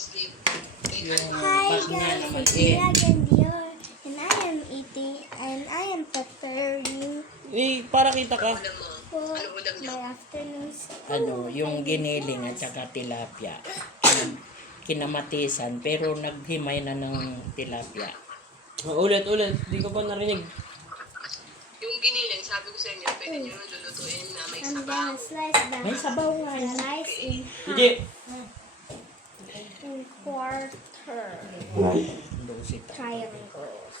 Yung Hi bag niya na guys, it's maliit. me again, Dior, and I am eating and I am preparing Para kita ka. for my afternoon school. Ano, yung giniling at saka tilapia. Kinamatisan, pero naghimay na ng tilapia. Ulit. Di ko pa narinig. Yung giniling, sabi ko sa inyo, pwede nyo lulutuin na may I'm sabaw. gonna slice May the sabaw nga yan. rice in Sige. quarter Lusita. triangles.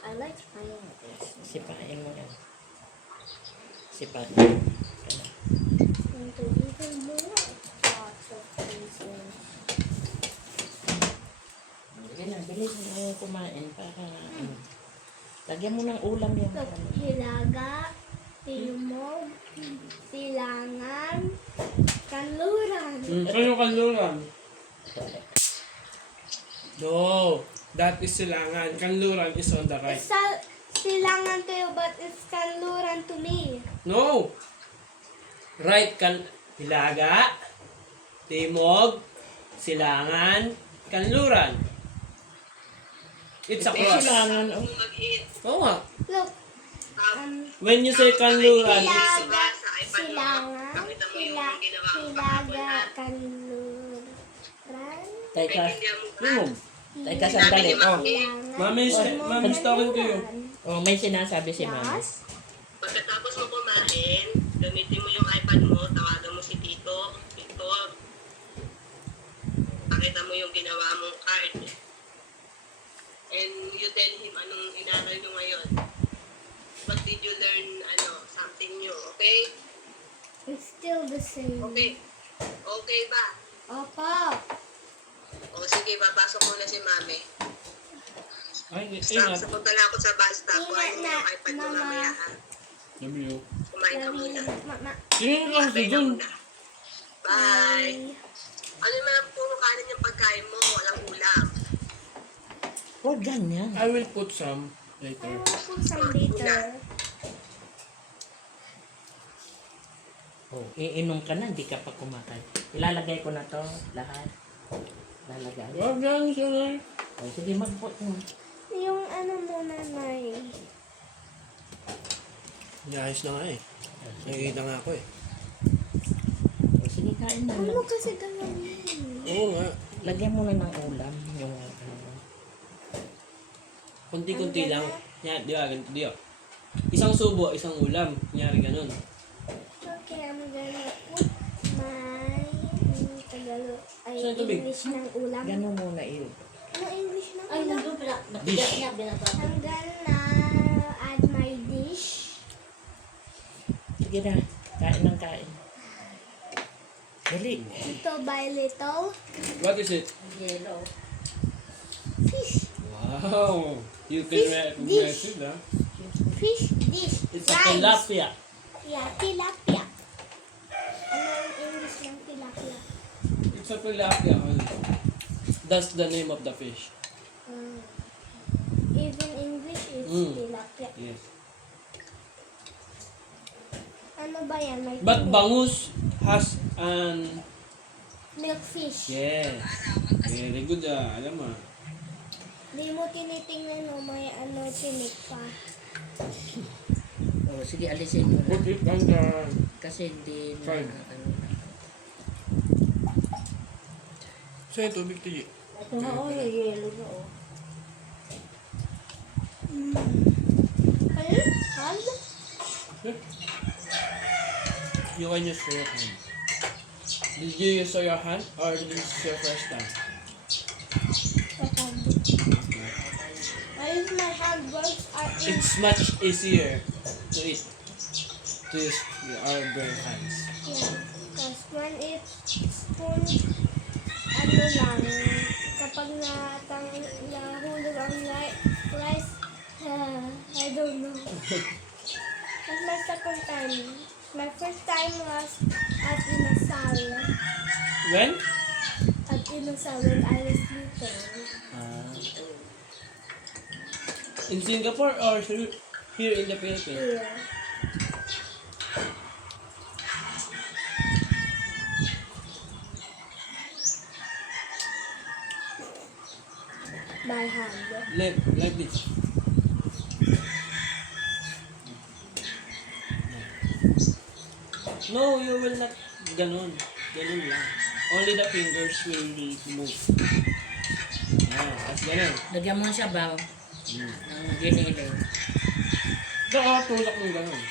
I like triangles. Sipain mo yan. Sipain. And to even more lots of pieces. Yan, bilis mo kumain para lagyan mo ng ulam yan. Look, hilaga, timog, silangan, kanluran. Saan yung kanluran? No, that is silangan. Kanluran is on the right. It's silangan to you, but it's kanluran to me. No! Right hilaga, timog, silangan, kanluran. It's a cross. Silangan. Mag-eat. Oo nga. Look, When you say kanluran, it's... hilaga, silangan, hilaga, kanluran, Teka, timog. Teka, sandali. Oh, silangan, Mommy's talking to you. oh, may sinasabi si Mama. yes, Pagkatapos mo kumain, gamitin mo yung iPad mo, tawagan mo si Tito. Tito, pakita mo yung ginawa mong card. And you tell him anong inaral nyo ngayon. What did you learn, something new, okay? it's still the same. Okay. Okay ba? Opo. O sige, papasok muna si Mami. Ay, Sapunta na ako sa bus stop. Kuhain mo yung iPad mo Mama. mamaya, ha? W. Kumain ka muna. Mama. Tingin ka kasi Kumain na dun. muna. Bye. Ano naman puro kanin yung pagkain mo? Walang ulam. Huwag ganyan. I will put some I later. will put some later. Oh, iinom ka na, hindi ka pa kumakain. Ilalagay ko na to lahat. Lalagay. Wag yan, sir. Oh, sige, mag-pot mo. Yung ano muna, Nay. Niayos na nga eh. Nakikita nga ako eh. Oh, sige, kain na. Ano kasi gawin? Oo nga. Lagyan mo na ng ulam. Yung Kunti-kunti lang. Yan, di ba? Ganito, di ba? Isang subo, isang ulam. Kunyari ganun. Okay, I'm gonna put my Tagalog, ay Saan tubig? English ng ulam. gano'n muna yun. Ano English ng Ay, ulam? nandun pala. Dish. Niya, binababa. I'm gonna add my dish. Sige na, kain ng kain. Dali. Little by little. What is it? Yellow. Fish. Wow! You can Fish recognize dish. it, ha? Fish dish. It's a Rice. tilapia. Yeah, tilapia. Ano ang English ng tilapia? It's a tilapia. That's the name of the fish. Even English is tilapia. Yes. Ano ba yan? May But tinik. bangus has an... Milkfish. Yes. Very good ah. Alam mo. Di mo tinitingnan mo may ano tinik pa. Oh, sige, alisin mo na. Put it on the... Kasi hindi na, Fine. ano. Sa'yo, tubig tiyi. Oo, yung yellow na, oh. Ano? Hand? You can use your hand. Did you use your hand or this is your first time? I use my hand once I It's much easier to eat. To use our bare hands. yeah. Because when it's spoon, ano lang, kapag nahulog ang rice, I don't know. That's my second time. My first time was at Inasal. When? At Inasal when I was little. In Singapore or here in the Philippines? Yeah. by hand. Like this. No, you will not ganun. Ganun lang. Only the fingers will move. Yan, tapos ganun. Lagyan mo siya ba ng giniling. Saka tulak ng ganun.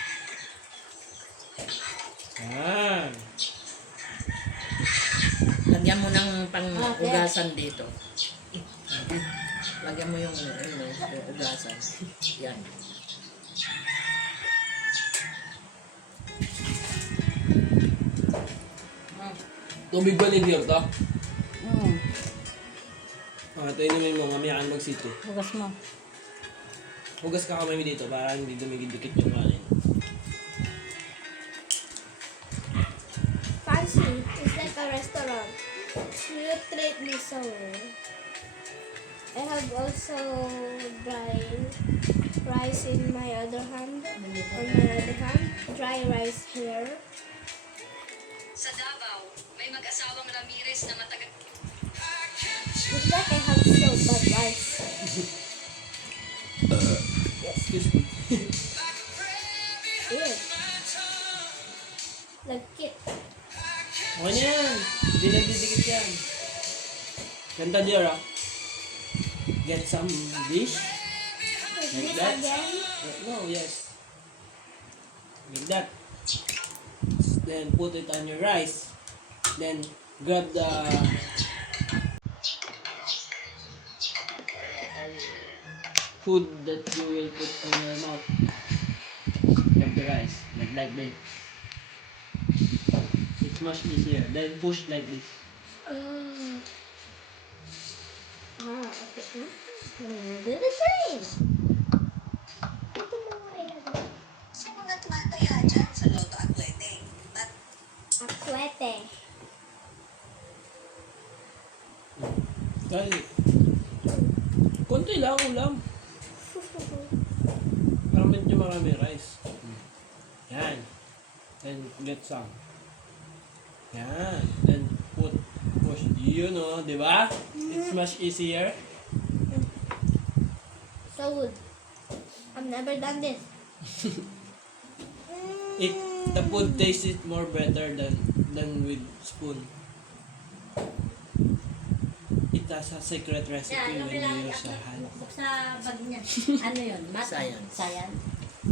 Yan. Lagyan mo ng pang-ugasan dito. Lagyan mo yung ugasan. Yan. Tubig ba ni Dior to? Hmm. Ito inumin mo, mamaya ka mag-city. Hugas mo. Hugas ka kamay mo dito para hindi dumigid-dikit yung kanin. Fancy. It's like a restaurant. You treat me so well. I have also dry rice in my other hand. On my other hand, dry rice here. Sa Davao, may mag-asawang Ramirez na matagal. It's like I have so bad rice. Excuse me. Ew. Like it. Okay na yan. Hindi nagdidikit yan. Ganda Dior ah. Get some dish. Is Like this that? again? No, yes. Like that. Then put it on your rice. Then grab the food that you will put on your mouth. Grab the rice. Like this. It's much easier. Then push like this. Okay. Do the same. Ito mo nga Sa mga tumataya dyan sa Loto Atlete. At akwete. Dahil konti lang ulam. Para medyo marami rice. Yan. Then get some. Yan. Then push. Yun o, di ba? It's much easier. So good. I've never done this. The food tastes it more better than with spoon. It has a secret recipe when you use a hand. Sa bag niya. Ano yun? Science. Science.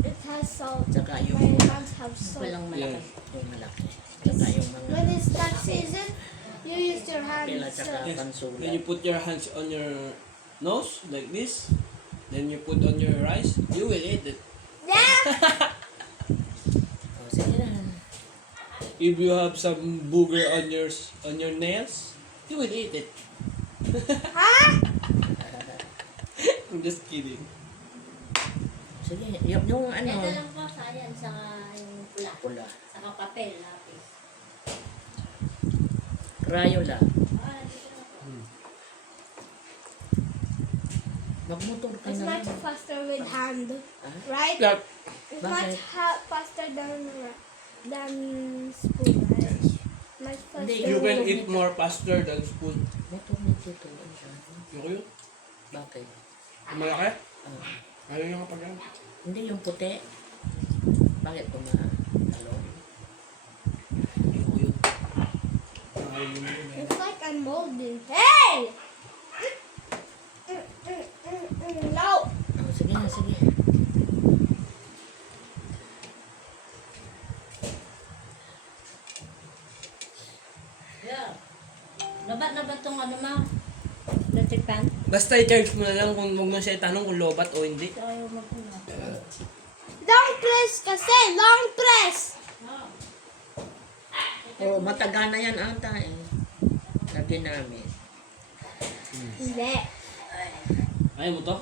It has salt. Tsaka yung My hands have salt. Walang malaki. yung malaki. Tsaka yung mga When it's that season, you use your pila hands. tsaka Then pansulat. you put your hands on your nose like this. Then you put on your rice. You will eat it. Yeah! Oh, sige na. If you have some booger on your nails, you will eat it. Ha? I'm just kidding. Sige, yung ano, Ito lang po, science. Saka yung pula. pula. Saka papel, lapis. Crayola. Dito na po. Magmotor ka It's na. much faster with hand. Ah? Right? Yeah. It's Bakit? much faster than spoon, right? Much faster. Hindi, You can eat more faster than spoon. Motor nito to. Yung yun? Bakit? Yung malaki? Ah, Ayaw yung kapag yan. hindi yung puti. Bakit tumaalo? Yung yun. Ayaw yung yun. It's like I'm molding. Hey! No! Oh, sige na, sige. Yeah. Labat na ba itong ano ma? Electric pan? Basta i-charge mo na lang kung huwag mo siya itanong kung lobat o hindi. So, ayaw magpuna. Long press kasi! Long press! Oh, matagal na yan ata eh. Lagi namin. Hindi. Ayaw mo to?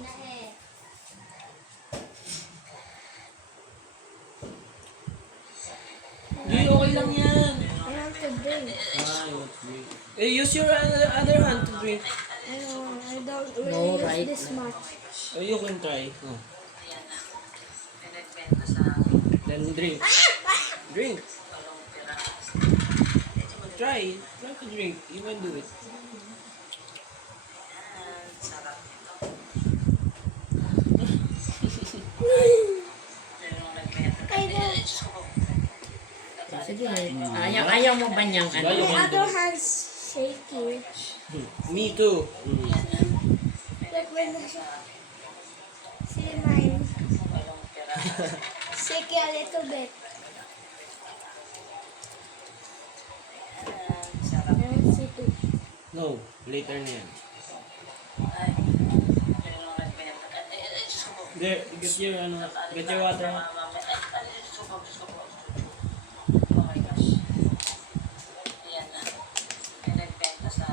Hindi, okay lang yan. I want to drink. I want to drink. Use your other hand to drink. I don't really No, use right this na. much. You can try. Oh. Then drink. Drink. Try. Try to drink. You can do it. Ayaw mo ba niyang ano? Ayaw. My other hand's shaky. Me too. Like when see mine. Shaky a little bit. And see too. No, later na yan. There, get your water.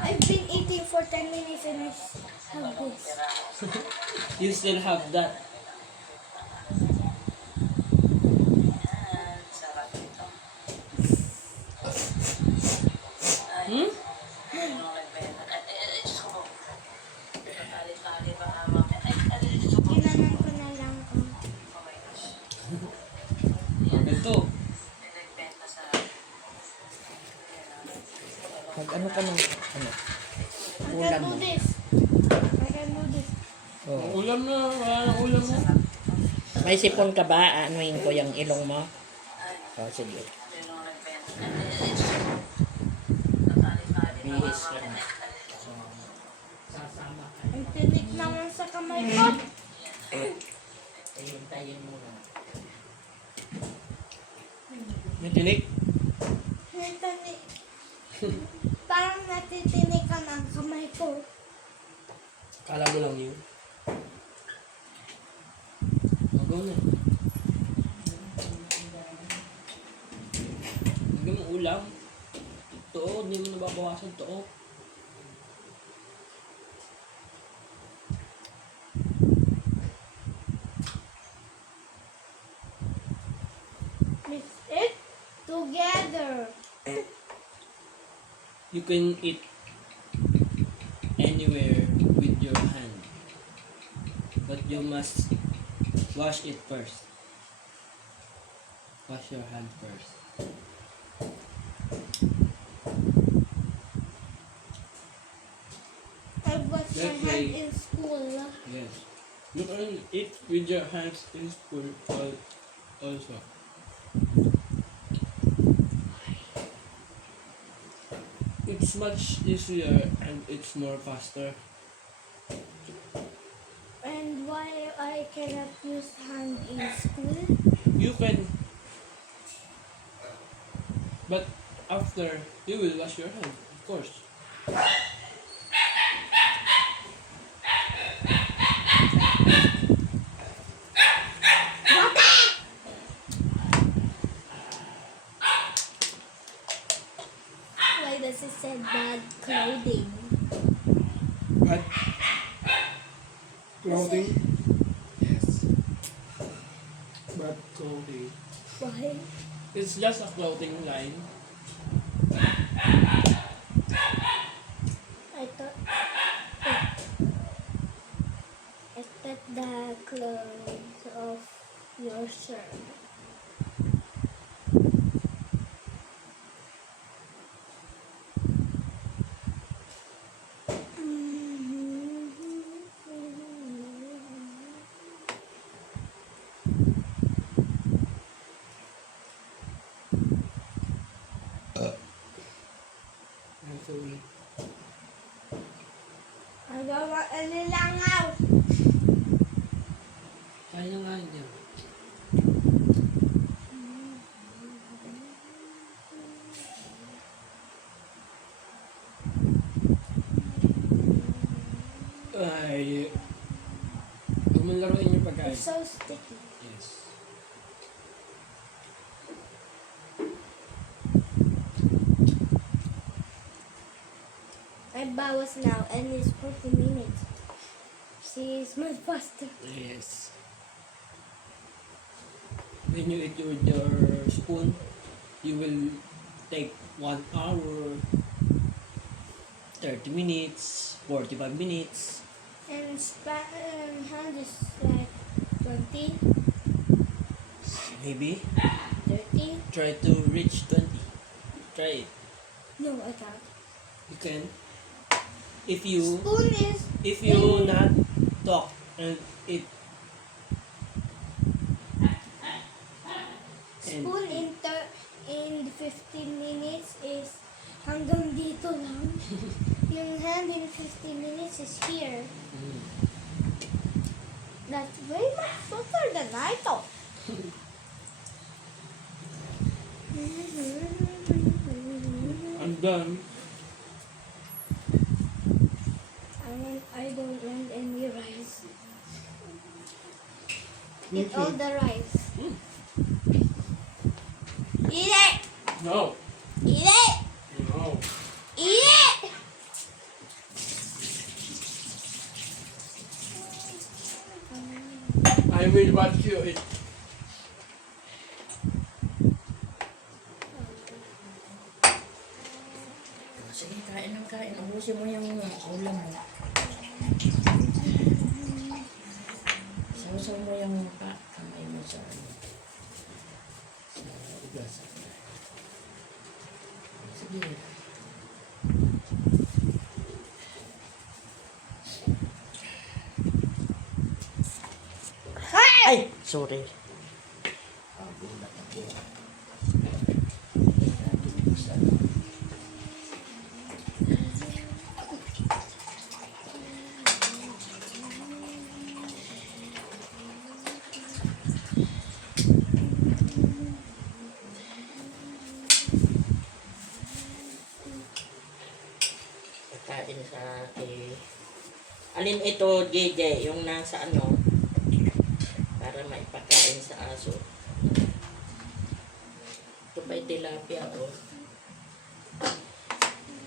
I've been eating for 10 minutes and I have this. You still have that. Hmm? Ginanon ko na lang. Ito. Mag-ano ka ng ano? I Ulam can do mo. this. I can do this. Oh. Ulam na, wala nang ulam na. May sipon ka ba? Anuin ko yung ilong mo? Oh, sige. Bihis ka na. Sasama ka. Ang tinik naman sa kamay ko. Tayin muna. May tinik. Ang tinik. Parang natitinikan ang kamay ko. Kala mo lang yun. Magaw na. Lagyan mo ulam. Too, hindi mo nababawasan too. Mix it together. You can eat anywhere with your hand. But you must wash it first. Wash your hand first. I washed my That hand way- in school. Yes. You can eat with your hands in spoon also. It's much easier and it's more faster. And why I cannot use hand in school? You can, but after you will wash your hand, of course. Why does it say bad clothing? But clothing, yes. But clothing. Why? It's just a clothing line. I thought the clothes of your shirt. Actually, I don't want any langaw. kaya nga yun. Ay, huwag mong laruin yung pagkain. It's so sticky. Yes. I bawas now and it's 40 minutes. She's much faster. Yes. When you eat with your spoon, you will take 1 hour, 30 minutes, 45 minutes. And hand is like 20, Maybe 30. try to reach 20. Try it. No, I can't. You can. If you Spoon is not talk and eat and spoon in 15 minutes is hanggang dito lang. Yung hand in 15 minutes is here. That's way much shorter than I thought. I'm done. I don't want any rice. Eat all the rice. Eat it! No. Eat it! No. Eat it! I will watch you eat. Sige, kain ng kain. Ubusin mo yung ulam mo. Sausaw mo yung kamay mo sa ano. Sa ugas. Sige. Ay, sorry. Gulat ako. Pagkain sa alin ito, JJ, yung nasa ano, para maipakain sa aso. Ito ba'y tilapia o?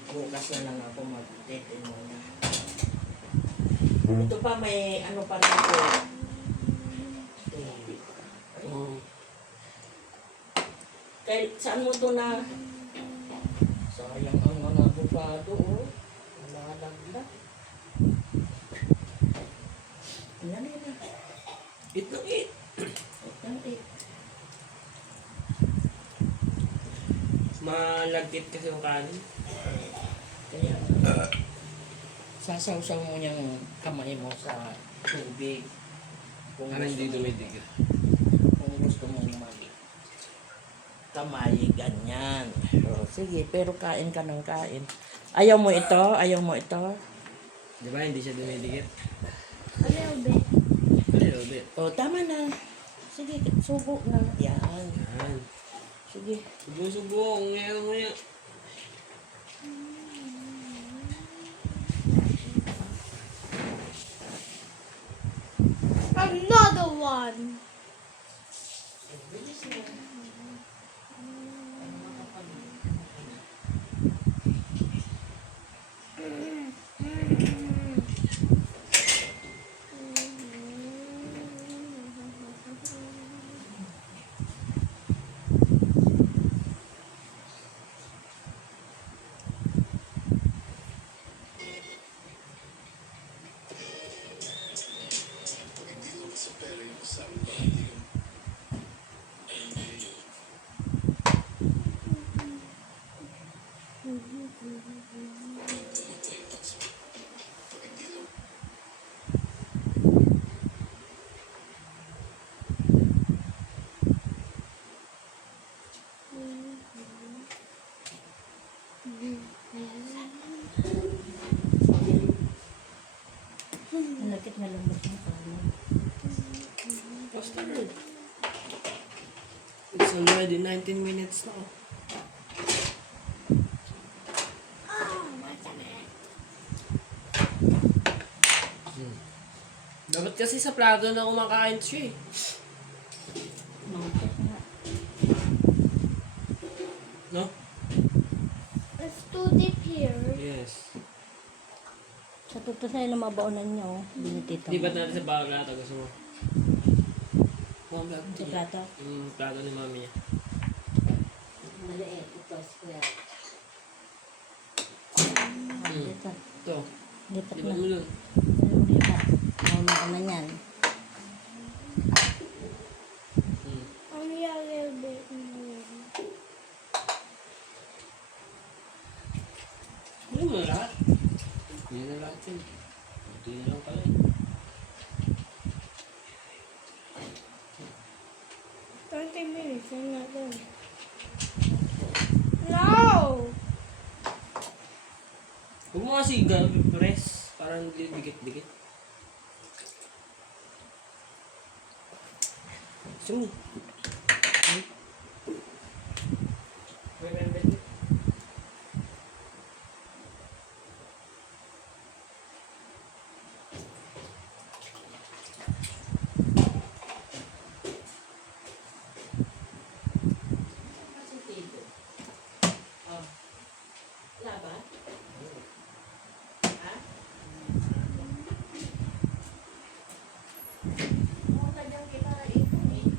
Bukas na lang ako mag-date muna. Ito pa may ano pa rin ito. Saan mo ito na? Sayang ang mga bukado o. Nalalaglag. Yan na. Eat na eat. Malagkit kasi yung kanin. Kaya sasawsaw mo yung kamay mo sa tubig. Kung Para hindi gusto mo- dumidig. Kung gusto mo mag kamay, ganyan. O, sige, pero kain ka ng kain. Ayaw mo ito? Ayaw mo ito? Di ba hindi siya dumidikit? A little bit. A little bit. O, tama na. Sige, subo na. Yan. Yan. Sige. Subo-subo. Ngayon mo yan. Another one. Malakit na lambot ng kanin. Basta rin. It's already 19 minutes now. Dapat kasi sa plato na kumakain siya eh. Malakit nga. No? It's too deep here. Yes. Sa totoo sa'yo na mabaunan niyo, binitita Di ba't natin sa bawang plato gusto mo? Bawang plato. Sa plato? Yung plato ni mami niya. Maliit. Ito, square. Hmm. Ito. Ito. Lipat Di na. ba mo dun? Lipat. Mama na yan. Hmm. Only a little bit more. Hindi mo na lahat. Hindi na lahat yun. Hindi na lang pala eh. 20 minutes, I'm not done. kasi press. Parang dikit-dikit. Sumi. Kasi tito. Oh. Wala ba? Ha? Oo, kanyang kita ito eh.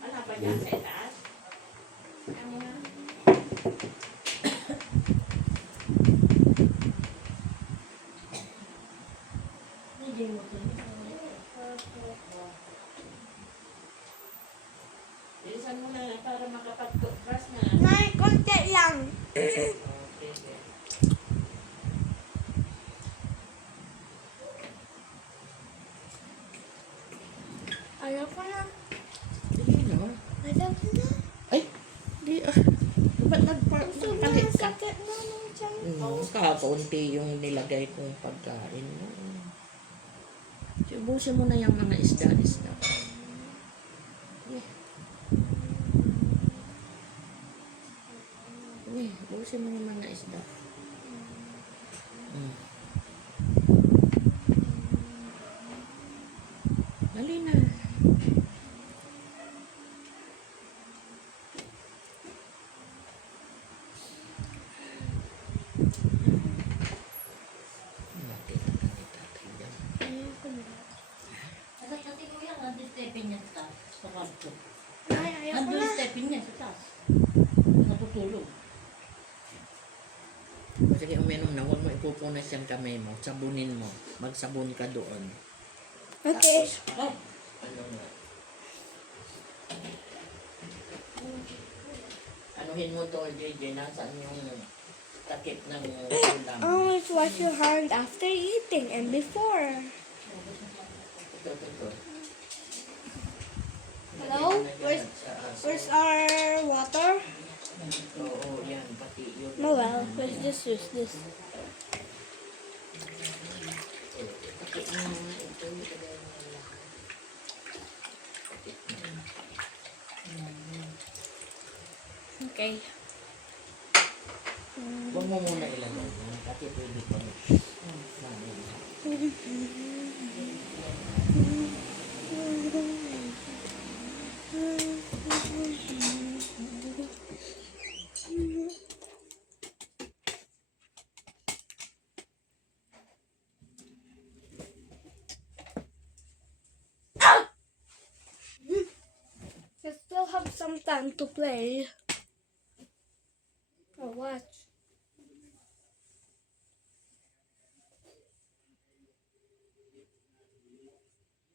Wala ba dyan sa itaas? Kaya mo nga. Hindi mo ito. Bilisan mo na para makapag-brush na. Nay, konti lang. Okay. Ayaw ko na. Hindi na. Ayaw ko na. Ay, di ba't Sobrang sakit na ng tiyan ko. kakaunti yung nilagay kong pagkain. Ubusin mo na yung mga isda-isda. Ubusin mo yung mga isda. Dali na. Ayaw ko na. Kasi kasi kuya, nandun stepin niya sa taas. Sa kwarto. Nay, ayaw ko Nandun na. stepin niya sa taas. Natutulog. Sige, uminom na. Huwag mo ipupunas yung kamay mo. Sabunin mo. Magsabon ka doon. Okay. Oh, ano nga? Anuhin mo to, JJ. Nasaan yung takip ng ulam? Always wash your hand after eating and before. Ito. Hello? Where's our water? Oo, yan. Pati yun. No, well, let's just use this. Takip mo nga ito. Okay. Huwag mo muna ilagay. Kasi pwede pa. You still have some time to play. Or watch.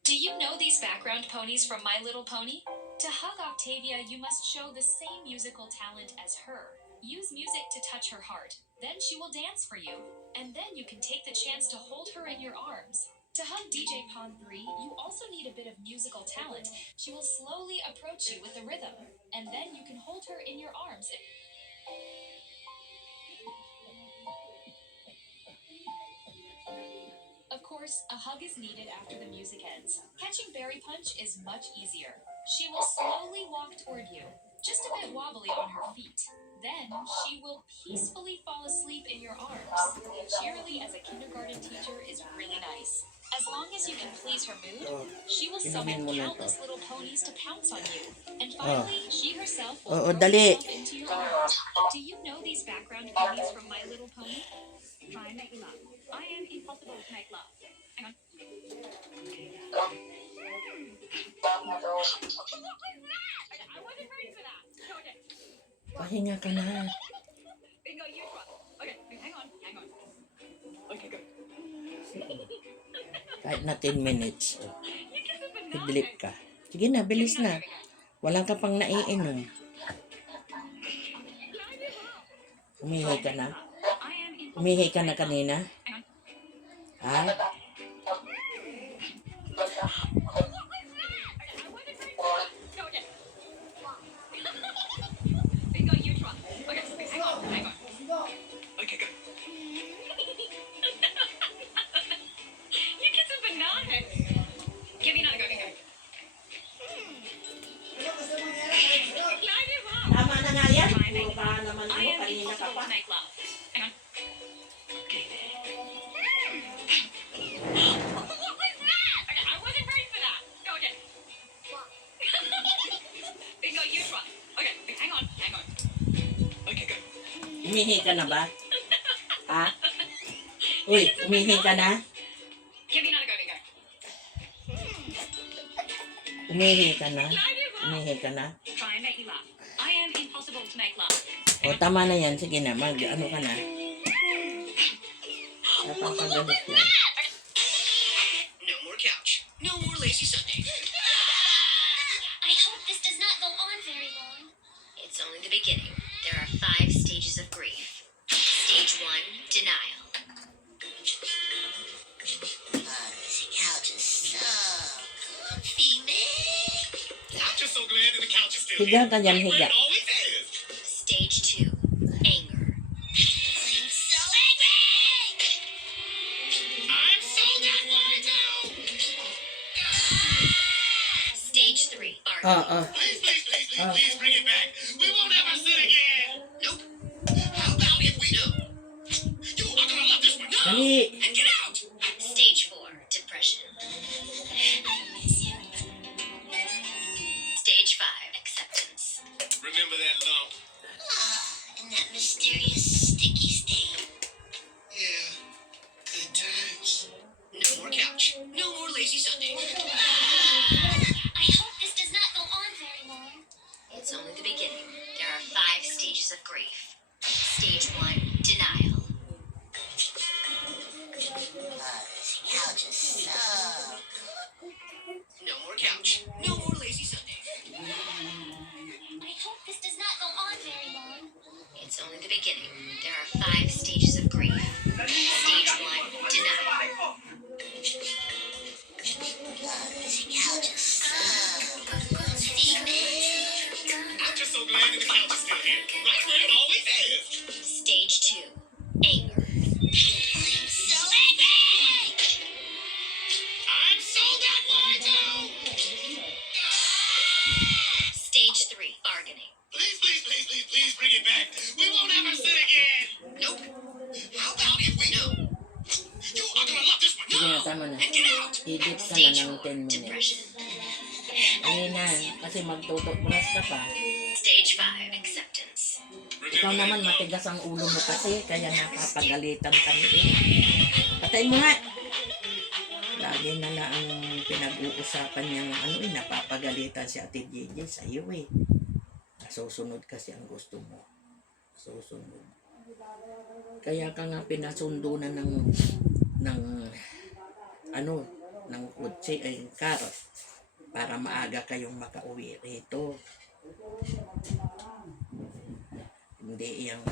Do you know these background ponies from My Little Pony? To hug Octavia, you must show the same musical talent as her. Use music to touch her heart. Then she will dance for you. And then you can take the chance to hold her in your arms. To hug DJ Pond 3, you also need a bit of musical talent. She will slowly approach you with the rhythm. And then you can hold her in your arms. Of course, a hug is needed after the music ends. Catching Berry Punch is much easier. She will slowly walk toward you, just a bit wobbly on her feet. Then she will peacefully fall asleep in your arms. Cheerily as a kindergarten teacher is really nice. As long as you can please her mood, she will summon countless little ponies to pounce on you. And finally, she herself will throw dali. herself into your arms. Do you know these background ponies from My Little Pony? Try and make me laugh. I am impossible to make laugh. Hang on. I wasn't ready for that. Okay. Pahinga ka na. Bingo, you try. Okay, hang on. Okay, go. Kahit na 10 minutes. Idlip ka. Sige na, bilis na. Walang ka pang naiinom. Umihi ka na? Umihi ka na kanina? Ha? Bingo, you try. Okay, hang on. Okay, go. Umihi ka na ba? Ha? Uy, umihi ka na? Give me another go. Umihi ka na? Umihi ka na? Try and make you laugh. I am impossible to make laugh. O, tama na yan. Sige na, ano ka na? Napapagalit yan. No more couch. No more lazy Sunday. I hope this does not go on very long. It's only the beginning. There are 5 stages of grief. Stage 1, denial. This couch is so comfy, man. I'm just so glad that the couch is still Higa here. ka dyan, Right where higa. it always is. Stage 2, anger. I'm so angry! I'm so that way too. Stage 3, Ah, arguing. Please bring it back. We won't ever sit again. Nope. How about if we do? You are gonna love this one. No. Dali! And get out. Stage 4, depression. I miss you. Stage 5, acceptance. Remember that lump? And that mysterious sticky stain. Yeah. Good times. No more couch. No more lazy Sunday. I hope this does not go on very long. It's only the beginning. There are 5 stages of grief. Stage 1, denial. This couch is so No more couch. No more lazy Sunday. I hope this does not go on very long. It's only the beginning. There are 5 stages of grief. Stage 1, denial. This couch is so comfy, man. I'm just so glad that the couch is still here. Right where it always is. Stage 2, anger. I'm so angry! I'm so that way too. Stage 3, bargaining. Please bring it back. We won't ever sit again. Nope. How about if we do? You are gonna love this one. Sige na, tama na. And get out. Edit ka na Stage ng 4, 10 minutes. depression. Hindi na, kasi magtutokbras ka pa. Stage 5, acceptance. Ikaw naman matigas ang ulo mo kasi, kaya napapagalitan kami eh. Patayin mo nga! Lagi na lang ang pinag-uusapan niyang napapagalitan si Ate JJ sa iyo eh. Susunod kasi ang gusto mo. Susunod. Kaya ka nga pinasundo na ng kutsi ay car para maaga kayong makauwi rito. Hindi yung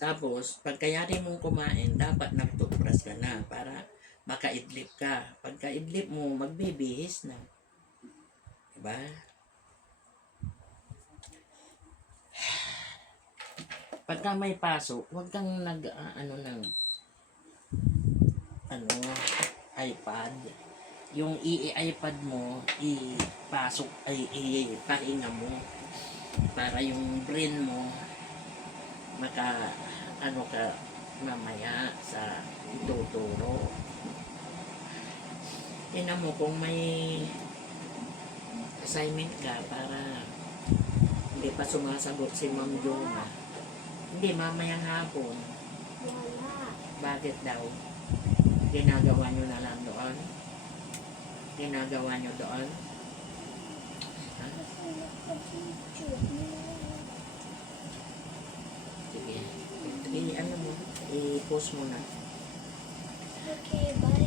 Tapos, pagkayari mong kumain, dapat nagtutbrush ka na para makaidlip ka. Pagkaidlip mo, magbibihis na. Diba? Pagka may paso, huwag kang iPad. Yung i-iPad mo, ipasok, ipahinga mo. Para yung brain mo, ka mamaya sa ituturo. Tingnan mo kung may assignment ka para hindi pa sumasagot si Ma'am Joma. Hindi, mamayang hapon. Wala. Bakit daw? Ginagawa nyo na lang doon? Ginagawa nyo doon? Ha? Kasi nagpa-YouTube na. Sige. I-post mo na. Okay, bye.